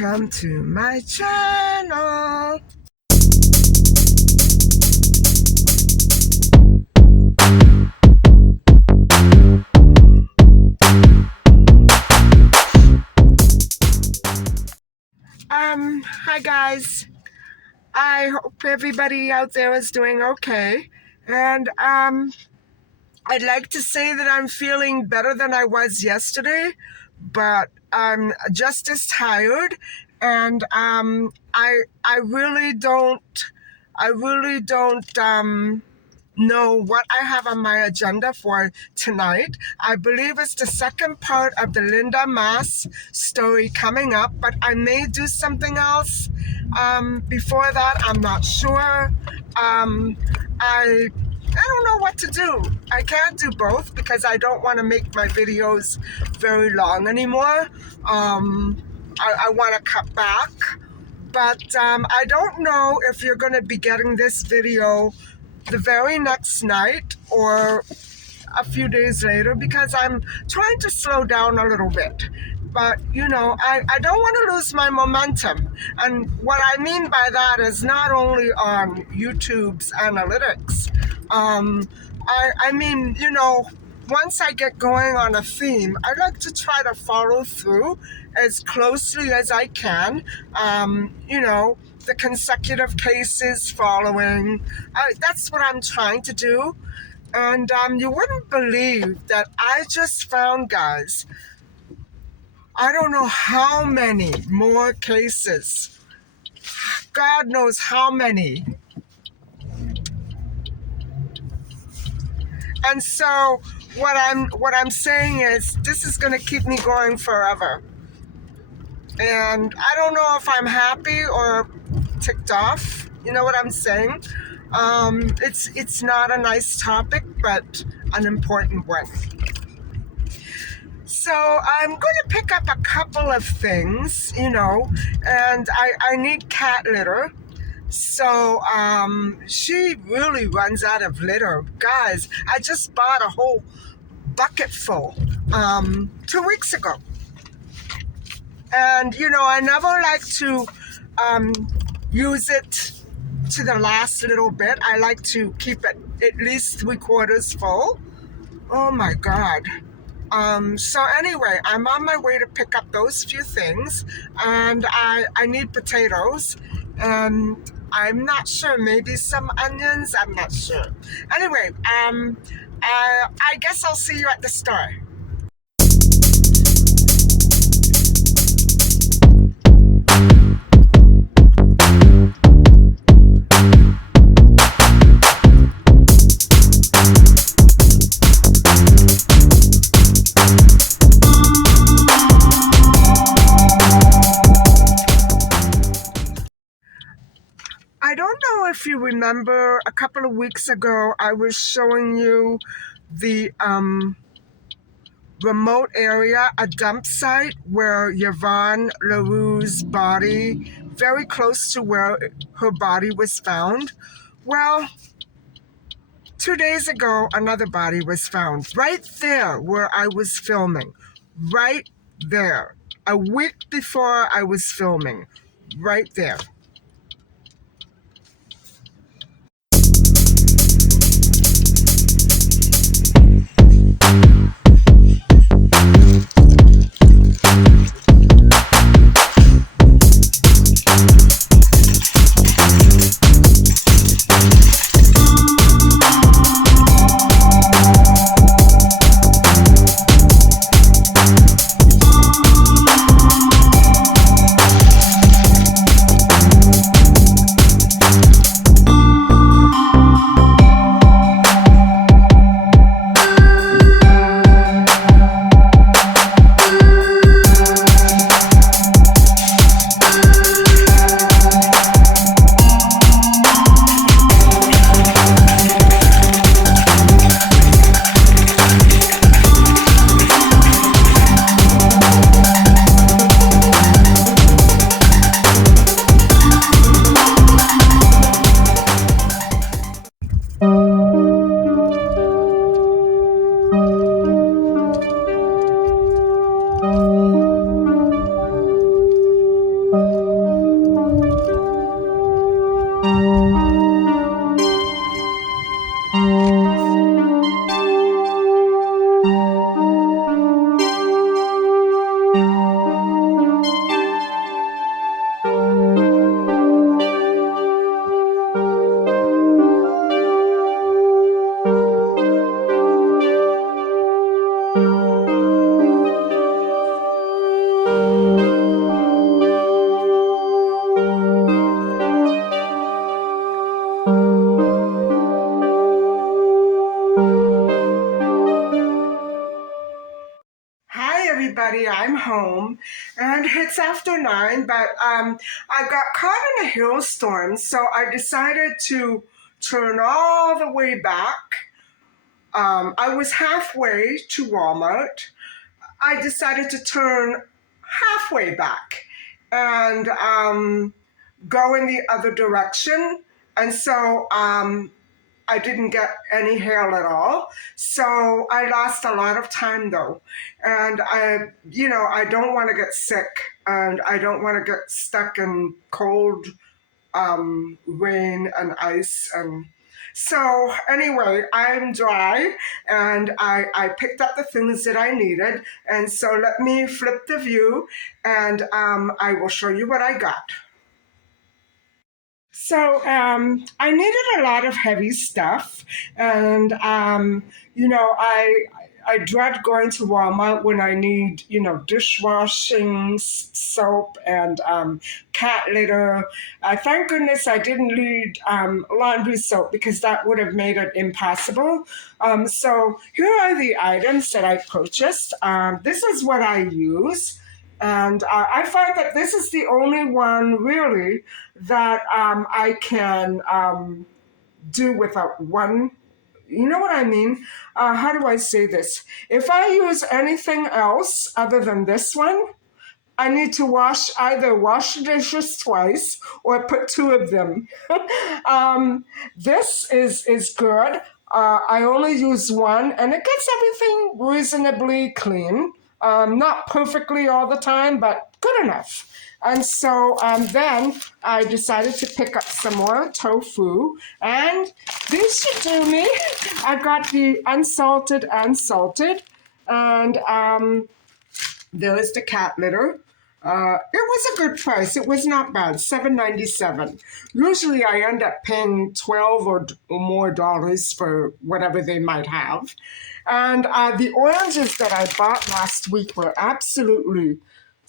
Welcome to my channel. Hi guys. I hope everybody out there is doing okay. And I'd like to say that I'm feeling better than I was yesterday, but I'm just as tired, and I really don't know what I have on my agenda for tonight. I believe it's the second part of the lisamaas story coming up, but I may do something else before that. I'm not sure. I don't know what to do. I can't do both because I don't want to make my videos very long anymore. I want to cut back, but I don't know if you're going to be getting this video the very next night or a few days later, because I'm trying to slow down a little bit. But, I don't want to lose my momentum. And what I mean by that is not only on YouTube's analytics. I mean, once I get going on a theme, I like to try to follow through as closely as I can. The consecutive cases following. That's what I'm trying to do. And you wouldn't believe that I just found, guys, I don't know how many more cases. God knows how many. And so what I'm saying is this is going to keep me going forever. And I don't know if I'm happy or ticked off. You know what I'm saying? It's not a nice topic, but an important one. So I'm going to pick up a couple of things, and I need cat litter. So she really runs out of litter. Guys, I just bought a whole bucket full 2 weeks ago. And, I never like to use it to the last little bit. I like to keep it at least 3/4 full. Oh my God. So anyway, I'm on my way to pick up those few things, and I need potatoes, and I'm not sure, maybe some onions, I'm not sure. Anyway, I guess I'll see you at the store. I don't know if you remember, a couple of weeks ago, I was showing you the remote area, a dump site where Yvonne LaRue's body, very close to where her body was found. Well, 2 days ago, another body was found right there where I was filming, right there. A week before I was filming, right there. home, and it's after 9, but I got caught in a hailstorm, so I decided to turn all the way back. I was halfway to Walmart. I decided to turn halfway back and go in the other direction. And so I didn't get any hail at all. So I lost a lot of time though. And I don't want to get sick, and I don't want to get stuck in cold rain and ice. And so anyway, I'm dry, and I picked up the things that I needed. And so let me flip the view, and I will show you what I got. So I needed a lot of heavy stuff, and I dread going to Walmart when I need dishwashing soap and cat litter. Thank goodness I didn't need laundry soap, because that would have made it impossible. So here are the items that I purchased. This is what I use. And I find that this is the only one really that I can do without one. You know what I mean? How do I say this? If I use anything else other than this one, I need to either wash the dishes twice or put two of them. This is good. I only use one, and it gets everything reasonably clean. Not perfectly all the time, but good enough. And so then I decided to pick up some more tofu, and these should do me. I got the unsalted and salted, and there is the cat litter. It was a good price. It was not bad, $7.97. Usually I end up paying $12 or more dollars for whatever they might have. And the oranges that I bought last week were absolutely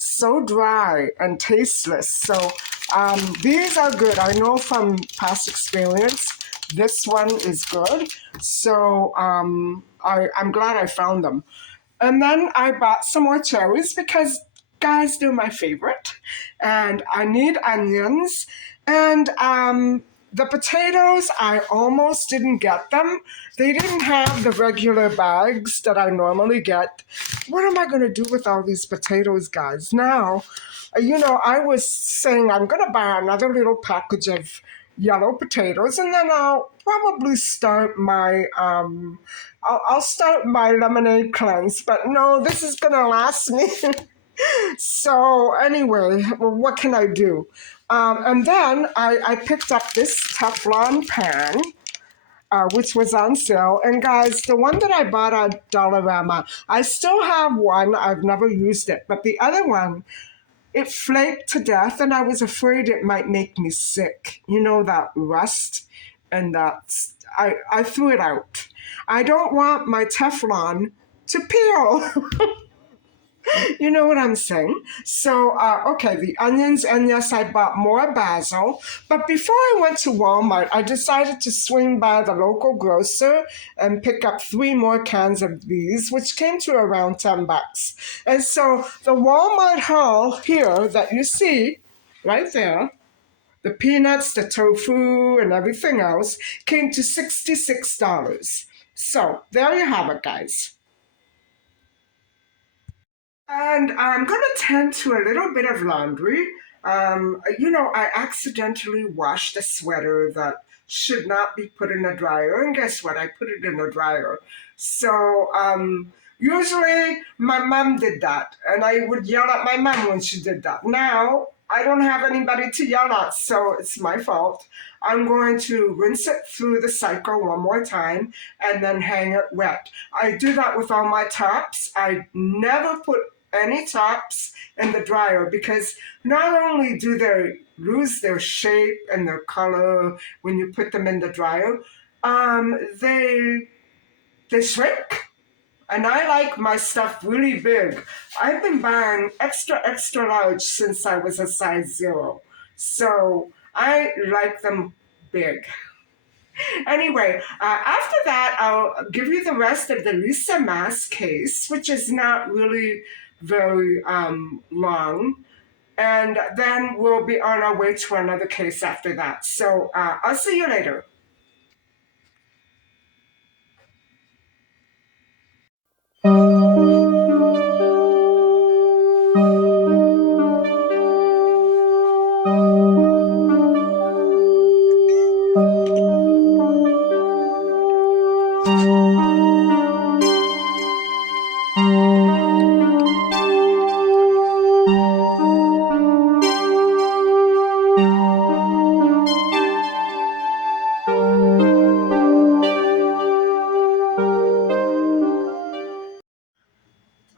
so dry and tasteless. So these are good. I know from past experience, this one is good. So I'm glad I found them. And then I bought some more cherries because, guys, they're my favorite. And I need onions. And the potatoes, I almost didn't get them. They didn't have the regular bags that I normally get. What am I going to do with all these potatoes, guys? Now, I was saying I'm going to buy another little package of yellow potatoes, and then I'll probably start my I'll start my lemonade cleanse. But no, this is gonna last me. So anyway, what can I do? And then I picked up this Teflon pan, which was on sale. And guys, the one that I bought at Dollarama, I still have one. I've never used it, but the other one, it flaked to death, and I was afraid it might make me sick. You know, that rust, and I threw it out. I don't want my Teflon to peel. You know what I'm saying? So, okay, the onions, and yes, I bought more basil. But before I went to Walmart, I decided to swing by the local grocer and pick up 3 more cans of these, which came to around $10. And so the Walmart haul here that you see right there, the peanuts, the tofu, and everything else, came to $66. So there you have it, guys. And I'm going to tend to a little bit of laundry. I accidentally washed a sweater that should not be put in a dryer. And guess what? I put it in a dryer. So usually my mom did that. And I would yell at my mom when she did that. Now I don't have anybody to yell at, so it's my fault. I'm going to rinse it through the cycle one more time and then hang it wet. I do that with all my tops. I never put any tops in the dryer, because not only do they lose their shape and their color when you put them in the dryer, they shrink. And I like my stuff really big. I've been buying extra, extra large since I was a size 0. So I like them big. Anyway, after that, I'll give you the rest of the lisamaas case, which is not really very long. And then we'll be on our way to another case after that. So I'll see you later.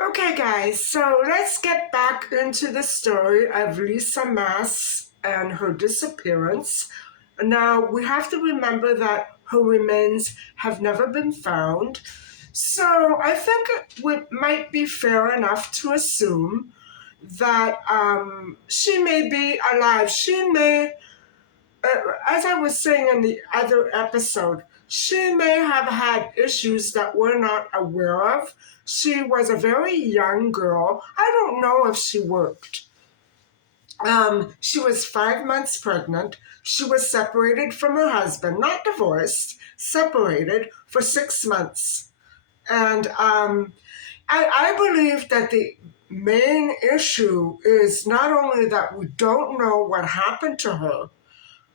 Okay, guys, so let's get back into the story of Lisa Mass and her disappearance. Now, we have to remember that her remains have never been found. So I think it might be fair enough to assume that she may be alive. She may, uh, as I was saying in the other episode, she may have had issues that we're not aware of. She was a very young girl. I don't know if she worked. She was 5 months pregnant. She was separated from her husband, not divorced, separated for 6 months. And I believe that the main issue is not only that we don't know what happened to her.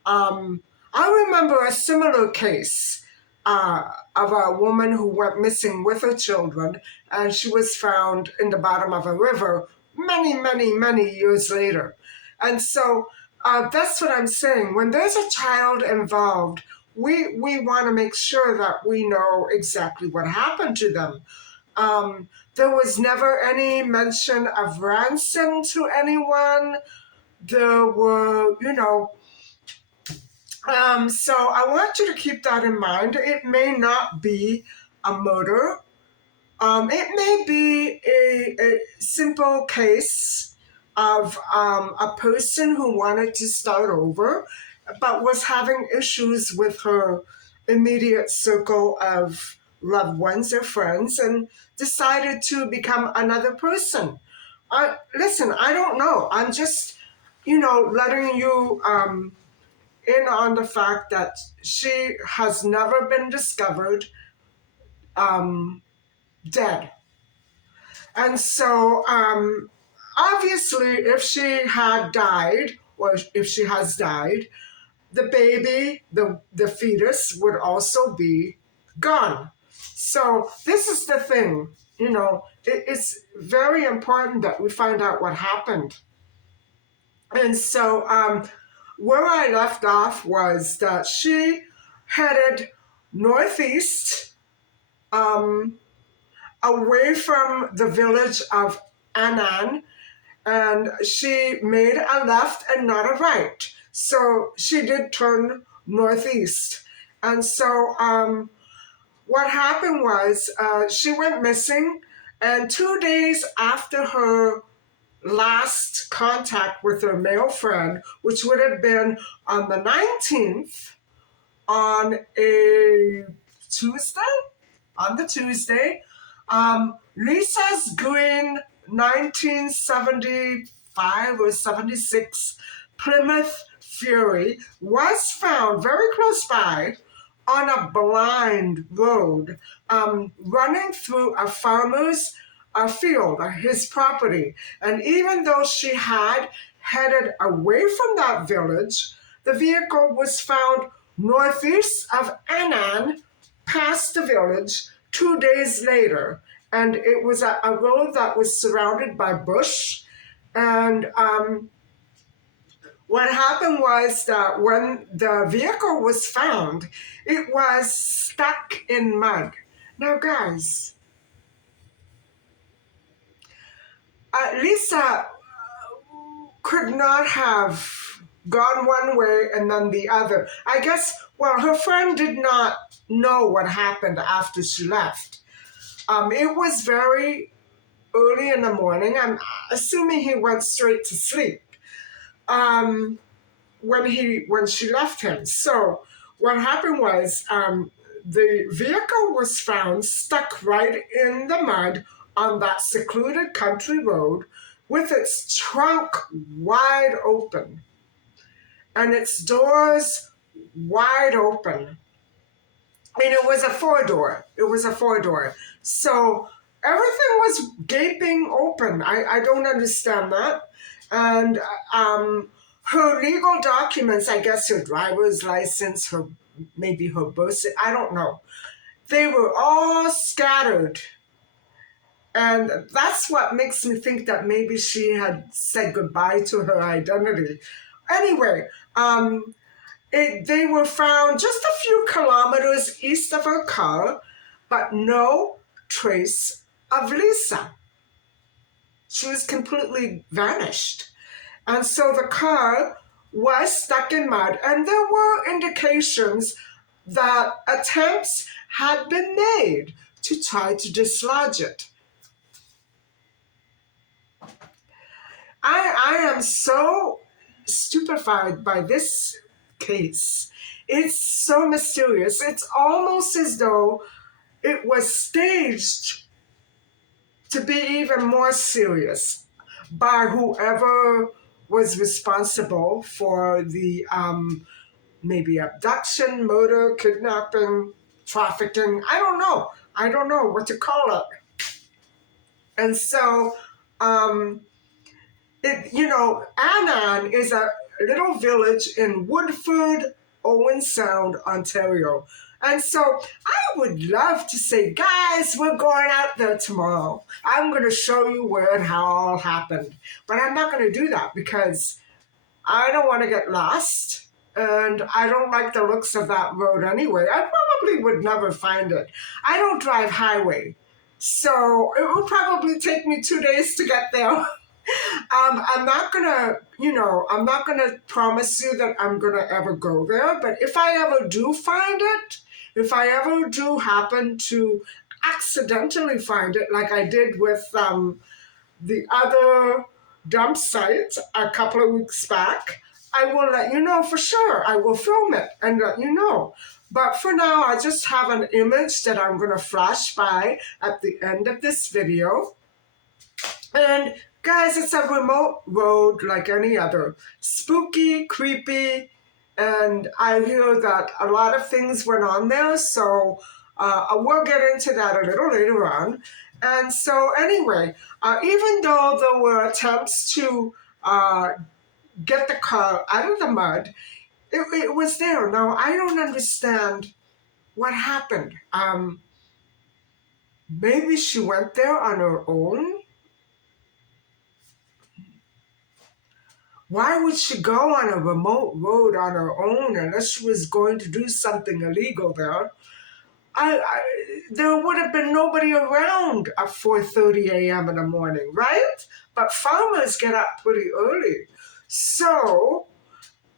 I remember a similar case of a woman who went missing with her children, and she was found in the bottom of a river many, many, many years later. And so that's what I'm saying. When there's a child involved, we want to make sure that we know exactly what happened to them. There was never any mention of ransom to anyone. There were, so I want you to keep that in mind. It may not be a murder. It may be a simple case of a person who wanted to start over, but was having issues with her immediate circle of loved ones or friends and decided to become another person. Listen, I don't know. I'm just, letting you in on the fact that she has never been discovered um, dead. And so, obviously, if she had died, or if she has died, the baby, the fetus, would also be gone. So, this is the thing, it's very important that we find out what happened. And so, where I left off was that she headed northeast, um, away from the village of Annan, and she made a left and not a right. So she did turn northeast. And so what happened was she went missing, and 2 days after her last contact with her male friend, which would have been on the 19th, on a Tuesday, on the Tuesday, Lisa's green 1975 or 76 Plymouth Fury was found very close by on a blind road, running through a farmer's field, his property. And even though she had headed away from that village, the vehicle was found northeast of Annan, past the village, 2 days later. And it was a road that was surrounded by bush. And what happened was that when the vehicle was found, it was stuck in mud. Now, guys, Lisa could not have gone one way and then the other. I guess, well, her friend did not know what happened after she left. It was very early in the morning. I'm assuming he went straight to sleep when she left him. So what happened was the vehicle was found stuck right in the mud on that secluded country road with its trunk wide open and its doors wide open. And it was a four-door. It was a four-door. So everything was gaping open. I don't understand that. And her legal documents, I guess her driver's license, her maybe her birth, I don't know. They were all scattered. And that's what makes me think that maybe she had said goodbye to her identity. Anyway, they were found just a few kilometers east of her car, but no trace of Lisa. She was completely vanished. And so the car was stuck in mud, and there were indications that attempts had been made to try to dislodge it. I am so stupefied by this case. It's so mysterious. It's almost as though it was staged to be even more serious by whoever was responsible for the maybe abduction, murder, kidnapping, trafficking. I don't know. I don't know what to call it. And so, Annan is a little village in Woodford, Owen Sound, Ontario. And so I would love to say, guys, we're going out there tomorrow. I'm going to show you where it all happened. But I'm not going to do that because I don't want to get lost. And I don't like the looks of that road anyway. I probably would never find it. I don't drive highway. So it will probably take me 2 days to get there. I'm not gonna promise you that I'm gonna ever go there, but if I ever do find it, if I ever do happen to accidentally find it, like I did with the other dump site a couple of weeks back, I will let you know for sure. I will film it and let you know. But for now, I just have an image that I'm gonna flash by at the end of this video. And guys, it's a remote road like any other. Spooky, creepy, and I hear that a lot of things went on there, so we'll get into that a little later on. And so anyway, even though there were attempts to get the car out of the mud, it was there. Now, I don't understand what happened. Maybe she went there on her own? Why would she go on a remote road on her own unless she was going to do something illegal there? There would have been nobody around at 4:30 a.m. in the morning, right? But farmers get up pretty early. So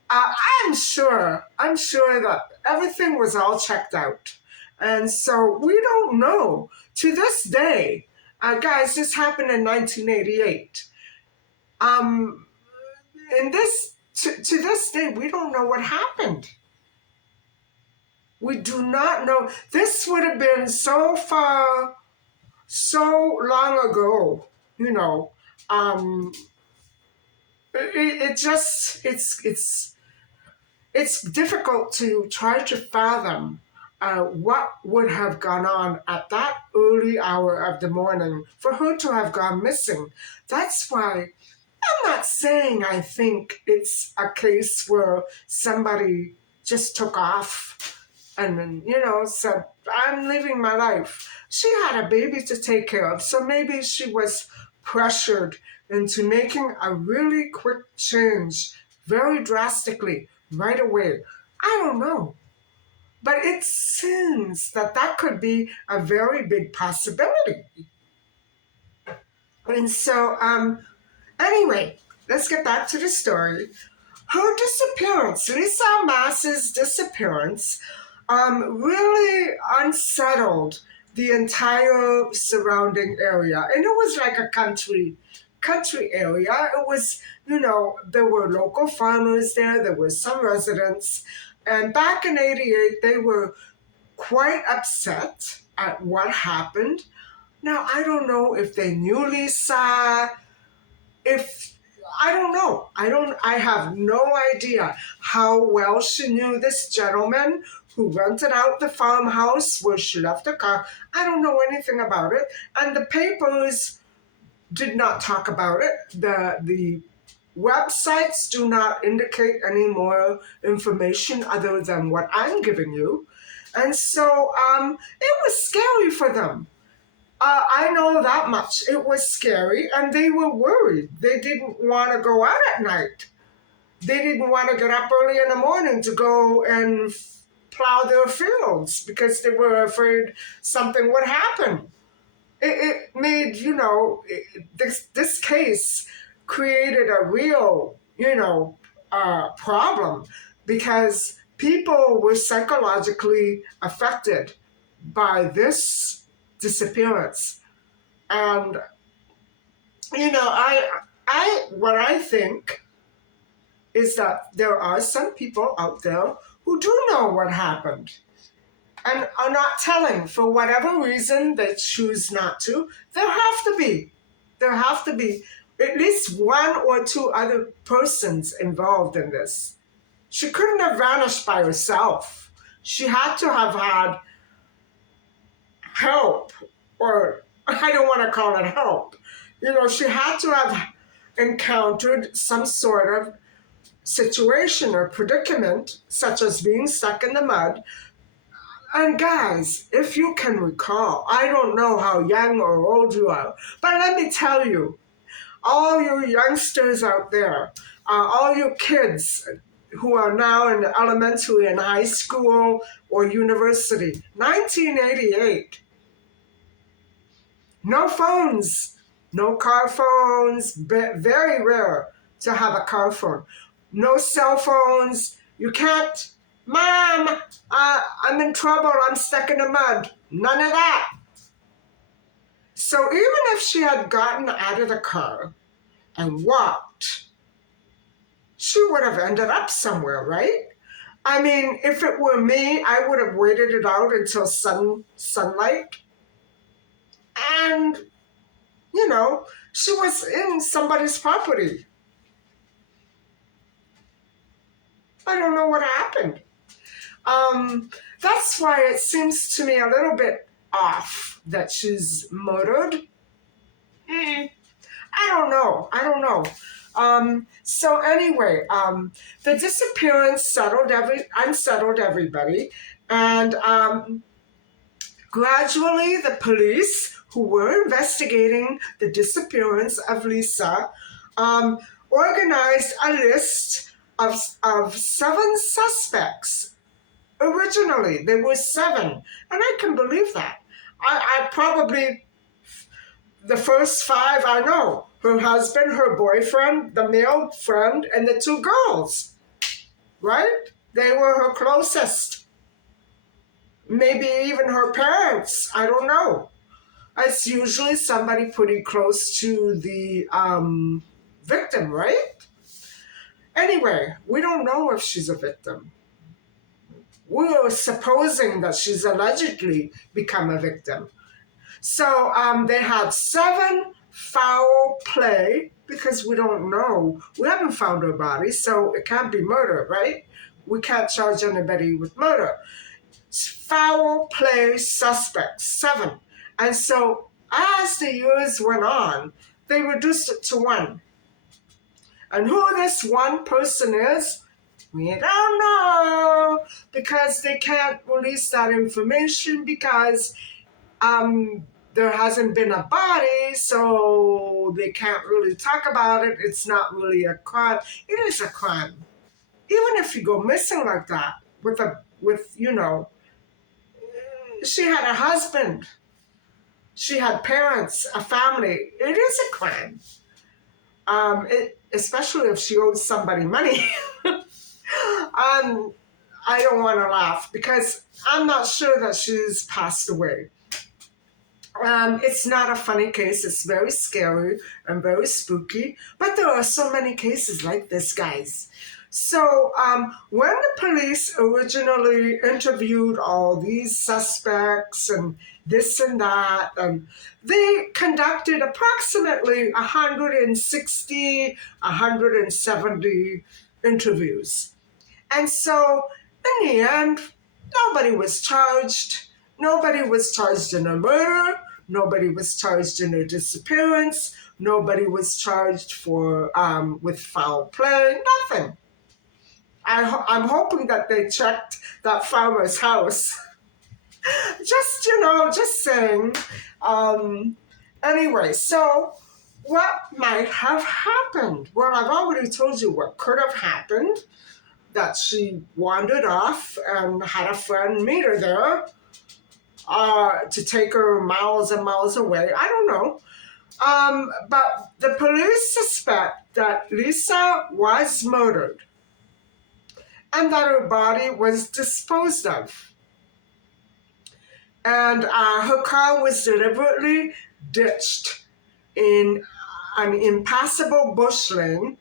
I'm sure that everything was all checked out. And so we don't know. To this day, guys, this happened in 1988. And to this day, we don't know what happened. We do not know. This would have been so long ago, you know. It's difficult to try to fathom what would have gone on at that early hour of the morning for her to have gone missing. That's why I'm not saying I think it's a case where somebody just took off and, said, I'm living my life. She had a baby to take care of, so maybe she was pressured into making a really quick change very drastically right away. I don't know. But it seems that could be a very big possibility. And so, anyway, let's get back to the story. Her disappearance, Lisamaas's disappearance, really unsettled the entire surrounding area. And it was like a country area. It was, there were local farmers there were some residents. And back in 88, they were quite upset at what happened. Now, I don't know if they knew Lisa, if I don't know. I have no idea how well she knew this gentleman who rented out the farmhouse where she left the car. I don't know anything about it. And the papers did not talk about it. The websites do not indicate any more information other than what I'm giving you. And so it was scary for them. I know that much. It was scary, and they were worried. They didn't want to go out at night. They didn't want to get up early in the morning to go and plow their fields because they were afraid something would happen. It made, this case created a real, problem because people were psychologically affected by this disappearance. And what I think is that there are some people out there who do know what happened and are not telling for whatever reason they choose not to. There have to be at least one or two other persons involved in this. She couldn't have vanished by herself. She had to have had help, or I don't want to call it help. She had to have encountered some sort of situation or predicament, such as being stuck in the mud. And guys, if you can recall, I don't know how young or old you are, but let me tell you, all you youngsters out there, all you kids who are now in elementary and high school or university, 1988, no phones, no car phones, very rare to have a car phone. No cell phones. You can't, Mom, I'm in trouble. I'm stuck in the mud. None of that. So even if she had gotten out of the car and walked, she would have ended up somewhere, right? I mean, if it were me, I would have waited it out until sunlight. And she was in somebody's property. I don't know what happened. That's why it seems to me a little bit off that she's murdered. I don't know. So anyway, the disappearance unsettled everybody, and gradually the police who were investigating the disappearance of Lisa organized a list of 7 suspects. Originally, there were 7, and I can believe that. I probably, the first 5 I know, her husband, her boyfriend, the male friend, and the 2 girls, right? They were her closest. Maybe even her parents, I don't know. It's usually somebody pretty close to the victim, right? Anyway, we don't know if she's a victim. We're supposing that she's allegedly become a victim. So they had 7 foul play, because we don't know. We haven't found her body, so it can't be murder, right? We can't charge anybody with murder. Foul play suspects, 7. And so as the years went on, they reduced it to 1. And who this one person is, we don't know, because they can't release that information because there hasn't been a body, so they can't really talk about it. It's not really a crime. It is a crime. Even if you go missing like that she had a husband, she had parents, a family. It is a crime. Especially if she owes somebody money. I don't want to laugh because I'm not sure that she's passed away. It's not a funny case. It's very scary and very spooky. But there are so many cases like this, guys. So when the police originally interviewed all these suspects and this and that, they conducted approximately 160, 170 interviews. And so in the end, nobody was charged. Nobody was charged in a murder. Nobody was charged in a disappearance. Nobody was charged for with foul play. Nothing. I'm hoping that they checked that farmer's house. Just, just saying. Anyway, so what might have happened? Well, I've already told you what could have happened, that she wandered off and had a friend meet her there to take her miles and miles away. I don't know. But the police suspect that Lisa was murdered and that her body was disposed of. And her car was deliberately ditched in an impassable bush lane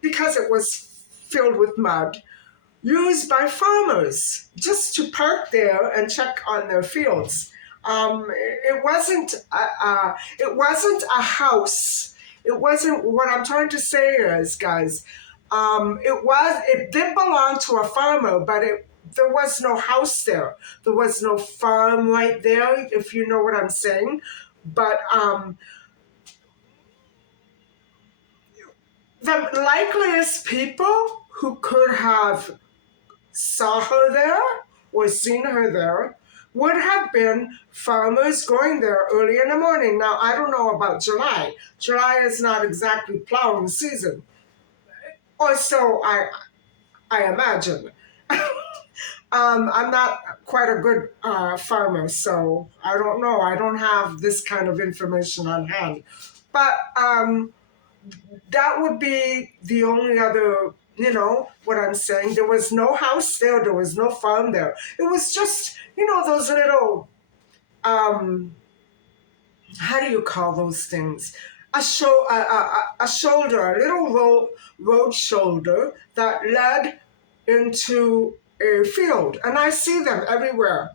because it was filled with mud, used by farmers just to park there and check on their fields. It wasn't a house. It wasn't. What I'm trying to say is, guys, it did belong to a farmer, but there was no house there. There was no farm right there, if you know what I'm saying. But the likeliest people who could have saw her there or seen her there would have been farmers going there early in the morning. Now, I don't know about July. July is not exactly plowing season. Or so I imagine. I'm not quite a good farmer, so I don't know. I don't have this kind of information on hand. But that would be the only other, what I'm saying. There was no house there. There was no farm there. It was just, those little, how do you call those things? A shoulder, a little road shoulder that led into a field. And I see them everywhere.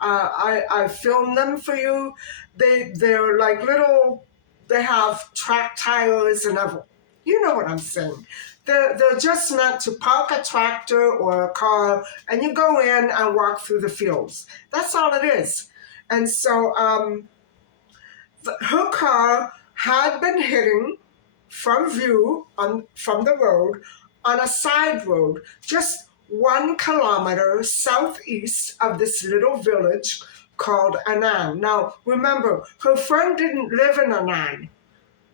I filmed them for you. They're like little, they have track tires and everything. You know what I'm saying. They're just meant to park a tractor or a car and you go in and walk through the fields. That's all it is. And so her car had been hidden from view from the road on a side road just 1 kilometer southeast of this little village called Annan. Now, remember, her friend didn't live in Annan.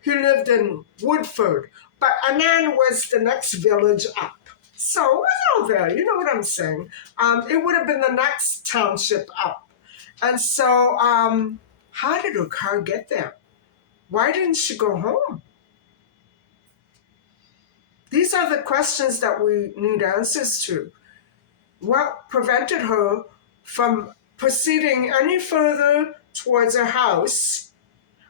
He lived in Woodford, but Annan was the next village up. So it was out there, you know what I'm saying? It would have been the next township up. And so how did her car get there? Why didn't she go home? These are the questions that we need answers to. What prevented her from proceeding any further towards her house?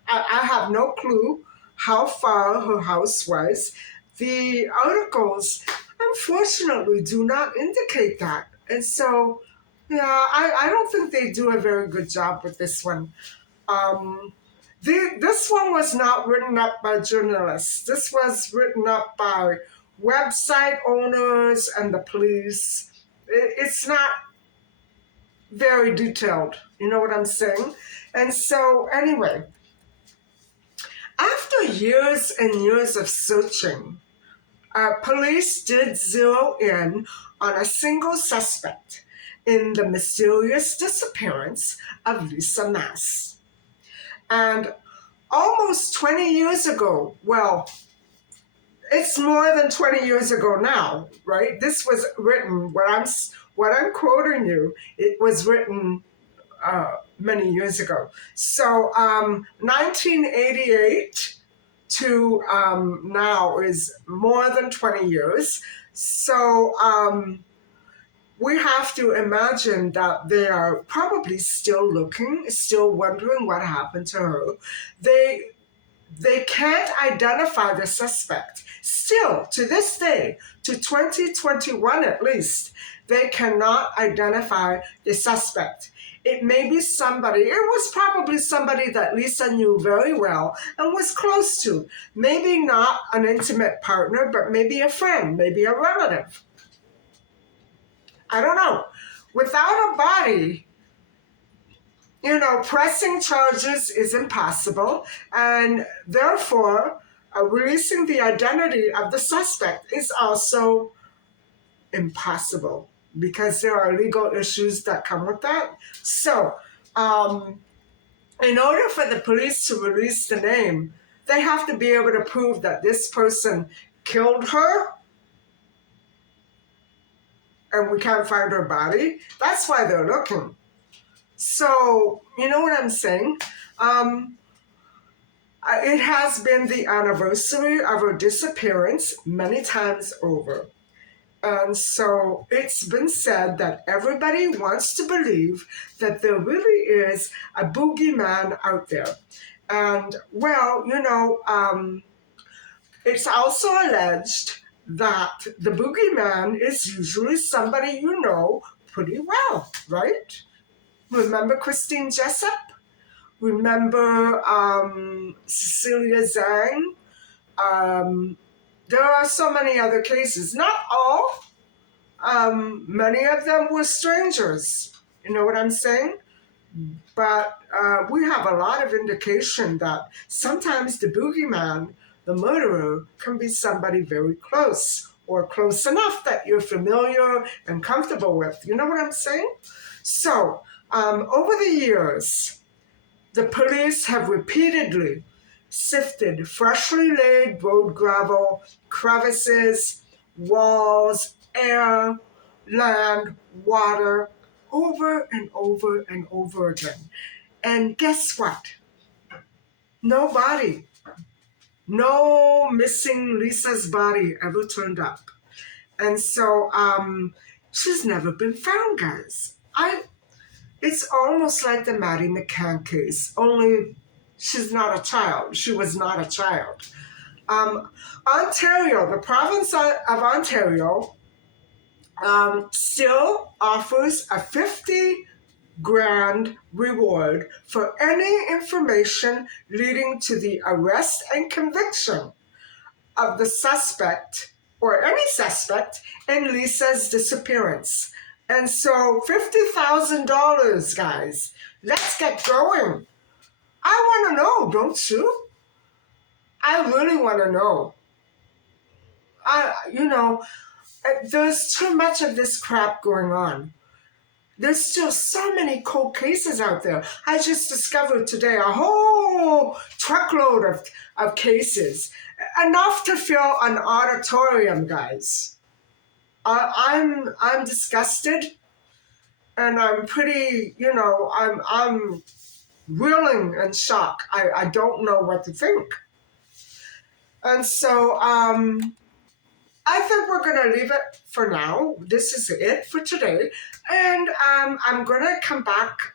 I have no clue how far her house was. The articles, unfortunately, do not indicate that. And so, yeah, I don't think they do a very good job with this one. This one was not written up by journalists. This was written up by website owners and the police. It's not very detailed. You know what I'm saying? And so, anyway, after years and years of searching, police did zero in on a single suspect in the mysterious disappearance of lisamaas. And almost 20 years ago, well, it's more than 20 years ago now, right? This was written, what I'm quoting you, it was written many years ago. So 1988 to now is more than 20 years. So we have to imagine that they are probably still looking, still wondering what happened to her. They can't identify the suspect. Still, to this day, to 2021 at least, they cannot identify the suspect. It may be somebody, it was probably somebody that Lisa knew very well and was close to. Maybe not an intimate partner, but maybe a friend, maybe a relative. I don't know. Without a body, pressing charges is impossible, and therefore, releasing the identity of the suspect is also impossible because there are legal issues that come with that. So, in order for the police to release the name, they have to be able to prove that this person killed her and we can't find her body. That's why they're looking. So, you know what I'm saying? It has been the anniversary of her disappearance many times over. And so it's been said that everybody wants to believe that there really is a boogeyman out there. And, well, it's also alleged that the boogeyman is usually somebody you know pretty well, right? Remember Christine Jessup? Remember Cecilia Zhang? There are so many other cases. Not all. Many of them were strangers. You know what I'm saying? But we have a lot of indication that sometimes the boogeyman, the murderer, can be somebody very close or close enough that you're familiar and comfortable with. You know what I'm saying? So, over the years, the police have repeatedly sifted freshly laid road gravel, crevices, walls, air, land, water, over and over and over again. And guess what? No body, no missing Lisa's body ever turned up. And so she's never been found, guys. It's almost like the Maddie McCann case, only she's not a child. She was not a child. Ontario, the province of Ontario, still offers a 50 grand reward for any information leading to the arrest and conviction of the suspect or any suspect in Lisa's disappearance. And so $50,000, guys. Let's get going. I want to know, don't you? I really want to know. There's too much of this crap going on. There's still so many cold cases out there. I just discovered today a whole truckload of cases. Enough to fill an auditorium, guys. I'm disgusted, and I'm pretty, I'm reeling in shock. I don't know what to think. And so I think we're going to leave it for now. This is it for today. And I'm going to come back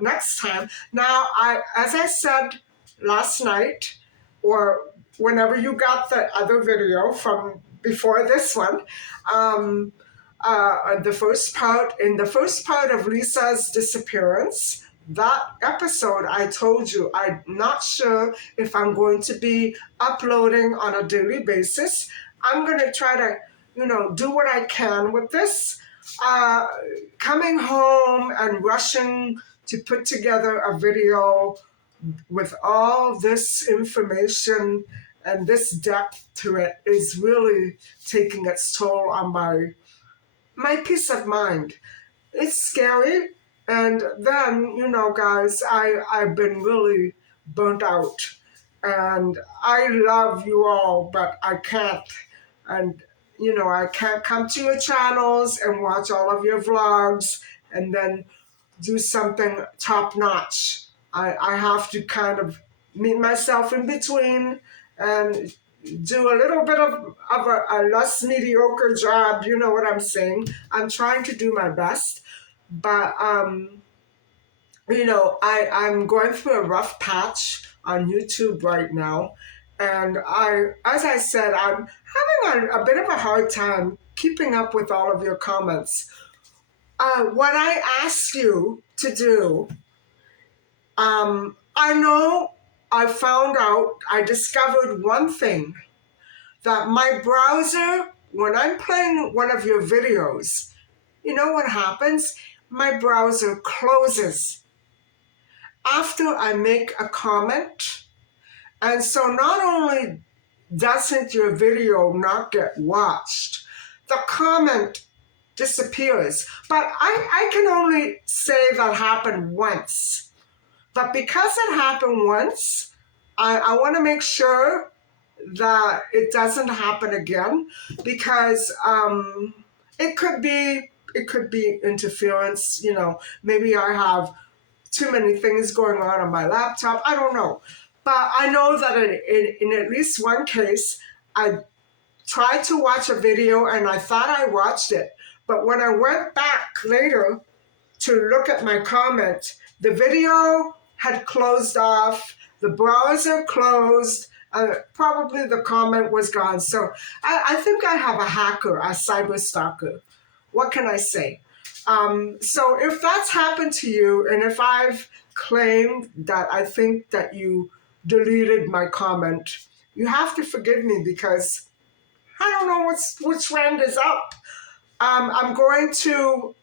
next time. Now, as I said last night, or whenever you got the other video from before this one, in the first part of Lisa's disappearance, that episode I told you I'm not sure if I'm going to be uploading on a daily basis. I'm going to try to, do what I can with this. Coming home and rushing to put together a video with all this information and this depth to it is really taking its toll on my peace of mind. It's scary. And then, guys, I've been really burnt out. And I love you all, but I can't. And, I can't come to your channels and watch all of your vlogs and then do something top notch. I have to kind of meet myself in between and do a little bit of a less mediocre job. You know what I'm saying? I'm trying to do my best, but I'm going through a rough patch on YouTube right now, And as I said, I'm having a bit of a hard time keeping up with all of your comments. What I asked you to do, I know I found out, I discovered one thing, that my browser, when I'm playing one of your videos, you know what happens? My browser closes after I make a comment. And so not only doesn't your video not get watched, the comment disappears. But I can only say that happened once. But because it happened once, I want to make sure that it doesn't happen again, because it could be interference. Maybe I have too many things going on my laptop. I don't know. But I know that in at least one case, I tried to watch a video and I thought I watched it. But when I went back later to look at my comment, the video had closed off, the browser closed, probably the comment was gone. So I think I have a hacker, a cyber stalker. What can I say? So if that's happened to you, and if I've claimed that I think that you deleted my comment, you have to forgive me, because I don't know which trend is up. I'm going to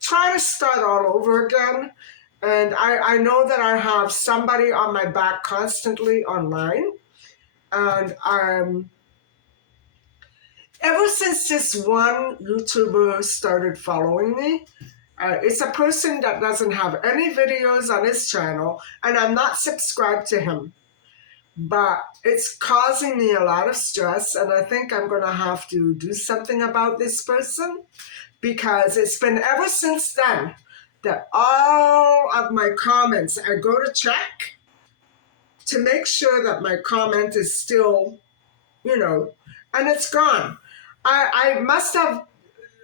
try to start all over again. And I know that I have somebody on my back constantly online. And ever since this one YouTuber started following me, it's a person that doesn't have any videos on his channel, and I'm not subscribed to him. But it's causing me a lot of stress, and I think I'm going to have to do something about this person, because it's been ever since then that all of my comments, I go to check to make sure that my comment is still, and it's gone. I must have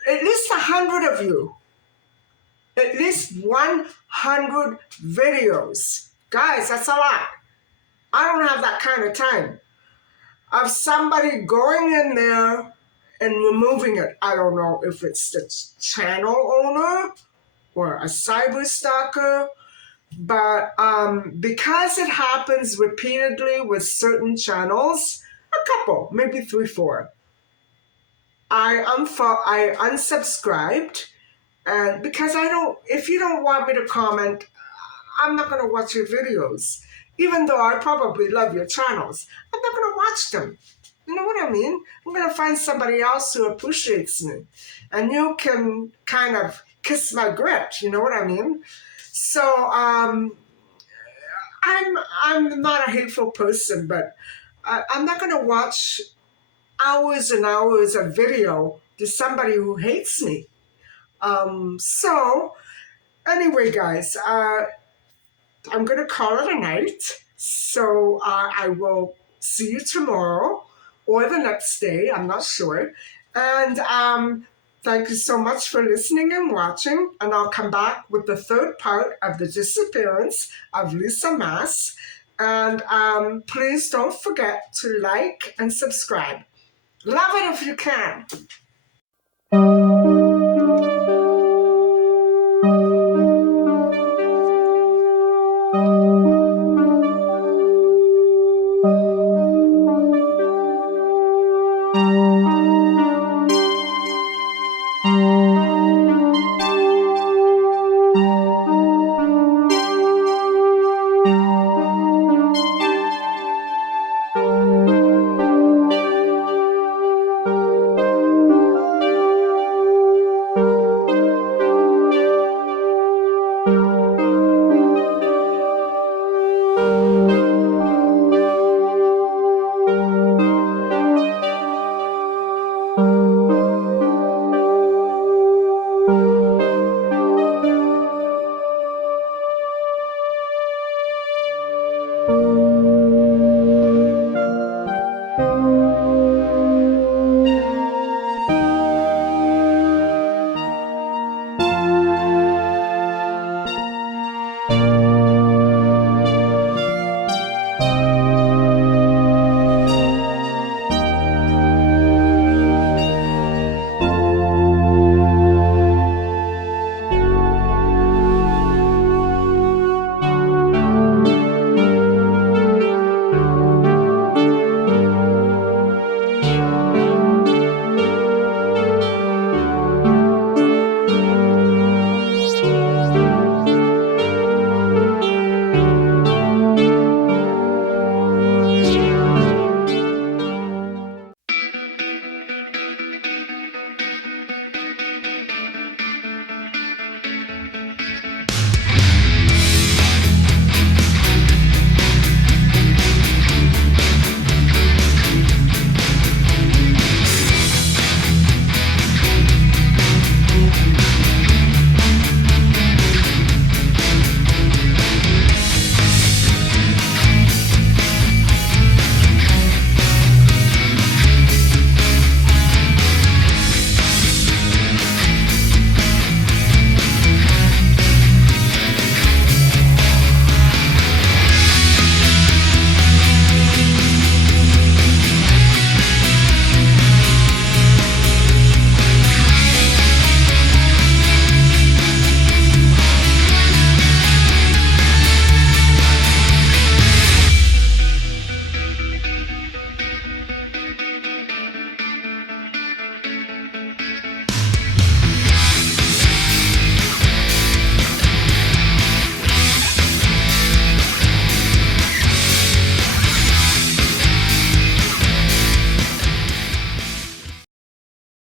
at least 100 of you, at least 100 videos. Guys, that's a lot. I don't have that kind of time of somebody going in there and removing it. I don't know if it's the channel owner or a cyber stalker, but because it happens repeatedly with certain channels, a couple, maybe 3, 4, I unsubscribed, and because if you don't want me to comment, I'm not going to watch your videos. Even though I probably love your channels, I'm not going to watch them. You know what I mean? I'm going to find somebody else who appreciates me. And you can kind of kiss my grit, you know what I mean? So I'm not a hateful person, but I'm not going to watch hours and hours of video to somebody who hates me. So anyway, guys, I'm going to call it a night. So I will see you tomorrow or the next day. I'm not sure. And thank you so much for listening and watching. And I'll come back with the third part of the disappearance of Lisamaas. And please don't forget to like and subscribe. Love it if you can.